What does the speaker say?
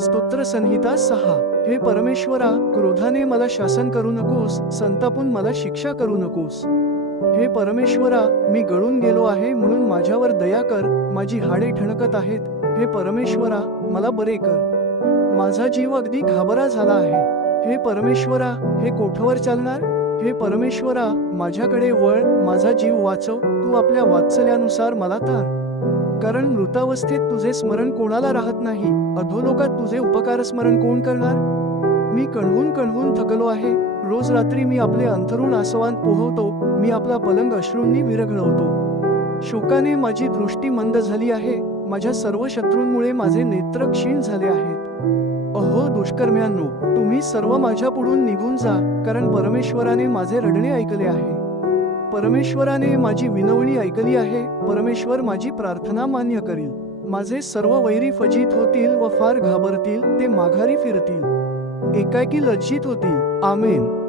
स्तोत्र संहिता 6. हे परमेश्वरा, क्रोधाने मला शासन करू नकोस, संतापून मला शिक्षा करू नकोस. हे परमेश्वरा, मी गळून गेलो आहे म्हणून माझ्यावर दया कर, माझी हाडे ठणकत आहेत. हे परमेश्वरा, मला बरे कर. माझा जीव अगदी घाबरा झाला आहे. हे परमेश्वरा, हे कोठवर चालणार? हे परमेश्वरा, माझ्याकडे वळ, माझा जीव वाचव, तू आपल्या वात्सल्यानुसार मला तार. कारण मृतावस्थेत तुझे स्मरण कोणाला राहत नाही, अधोलोकात तुझे उपकार स्मरण कोण करणार? मी कणहून कणहून थकलो आहे. रोज रात्री मी आपले अंथरूण आसवांत पोहवतो, मी आपला पलंग अश्रूंनी विरघळवतो. शोकाने माझी दृष्टी मंद झाली आहे, माझ्या सर्व शत्रूंमुळे माझे नेत्र क्षीण झाले आहेत. अहो दुष्कर्म्यांनो, तुम्ही सर्व माझ्यापुढून निघून जा, कारण परमेश्वराने माझे रडणे ऐकले आहे. परमेश्वराने माझी विनवणी ऐकली आहे, परमेश्वर माझी प्रार्थना मान्य करील. माझे सर्व वैरी फजित होतील व फार घाबरतील, ते माघारी फिरतील, एकाएकी लज्जित होतील. आमेन.